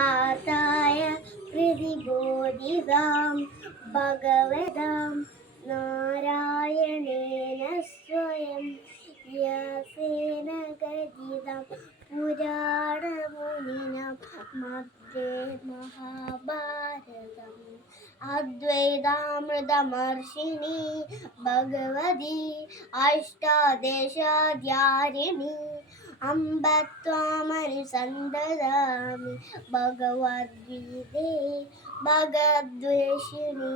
ആതായ പ്രതിബോധിതാം ഭഗവതാം നാരായണേന സ്വയം വ്യാസേന ഗദിതം പുരാണമുനിനാം മധ്യേ മഹാഭാരതം അദ്വൈതാമൃതമർഷിണി ഭഗവതി അഷ്ടാദശാധ്യാരിണി അംബത്വാമനുസന്തതാമി ഭഗവദ്ഗീതേ ഭഗദ്വേഷിണി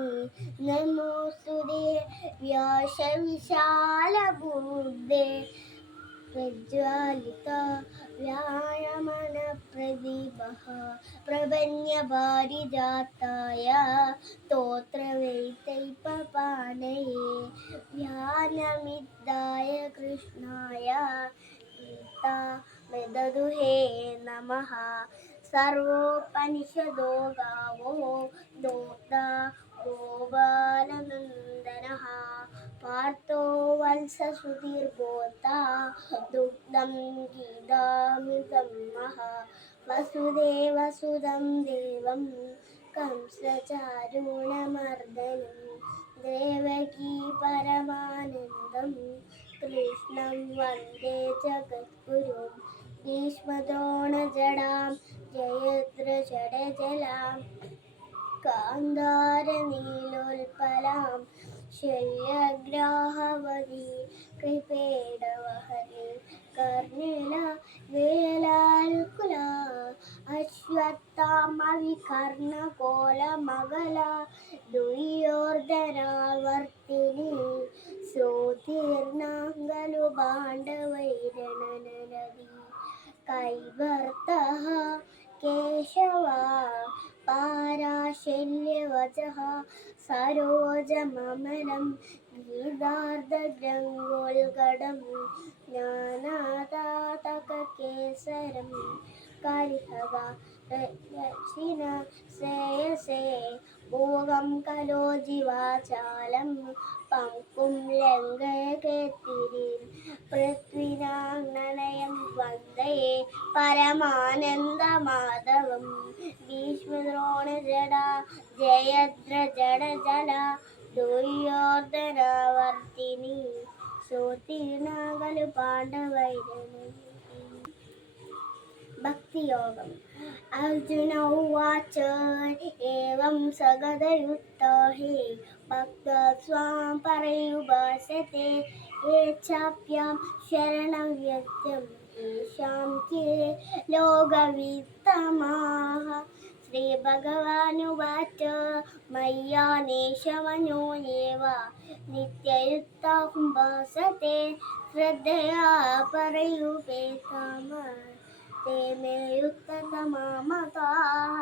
നമോസ്തുതേ വ്യാസവിശാലബുദ്ധേ പ്രജ്വാലിത വ്യായമന പ്രതിഭഃ പ്രപന്യപാരിജാതായ സ്തോത്രവേത്തൈപപാനയേ ധ്യാനമിദ്ധായ കൃഷ്ണായ ഗീതാമൃതദുഹേ നമഃ സർവോപനിഷദോ ഗാവോ ദോക്താ ഗോപാലനന്ദനഃ പാർത്ഥോ വത്സസുധീർഗോപ്താ ദുഗ്ധം ഗീതാമൃതം മഹാ വസുദേവസുതം ദേവം കംസചാരുണമർദ്ദനം ദേവകീ പരമാനന്ദം കൃഷ്ണം വന്ദേ ജഗദ്ഗുരും ഭീഷ്മദ്രോണജടാം ജയദ്രജടജലാം കാന്താരനീലോൽപലാം ശല്യഗ്രാഹവതി കൃപേടവഹരി കർണില വേലാൽകുല അശ്വത്ഥാമവികർണകോലമകല ദുര്യോധനാവർത്തിനി ശ്രോതീർണാങ്കലു പാണ്ഡവൈരണനരതി കൈവർത്തഃ കേശവ പാരാശല്യവചഃ സരോജമമലം ഗീതാർദ്ധഗ്രംഗോൽഗടം ജ്ഞാനതാതകകേസരം കരിഹക ദക്ഷിണ ശ്രേയസേ ഭോഗം കലോജി വാചാലം പങ്കും ലംഘയകേത്തിരിം പൃഥ്വിനാനയം വന്ദേ പരമാനന്ദമാധവം ഭീഷ്മദ്രോണജടാ ജയദ്രജടജല ദുര്യോധനാവർത്തിനി ശ്രോതീർണാകലു പാണ്ഡവൈരണി ഭക്തിയോഗം അർജുന ഉവാച ഏവം സഗതയുക്തോ ഹി ഭക്ത്വാ സ്വാം പരയുപാസത്തെ യേ ചാപ്യാം ശരണം വ്യക്തം യേഷാം കേ ലോകവിത്തമാഃ ശ്രീഭഗവാനുവാച മയ്യാനേശമനോ യേവ നിത്യയുക്തമുപാസത്തെ ശ്രദ്ധയാ പരയുപേതാമ ते मे युक्ततमा मताः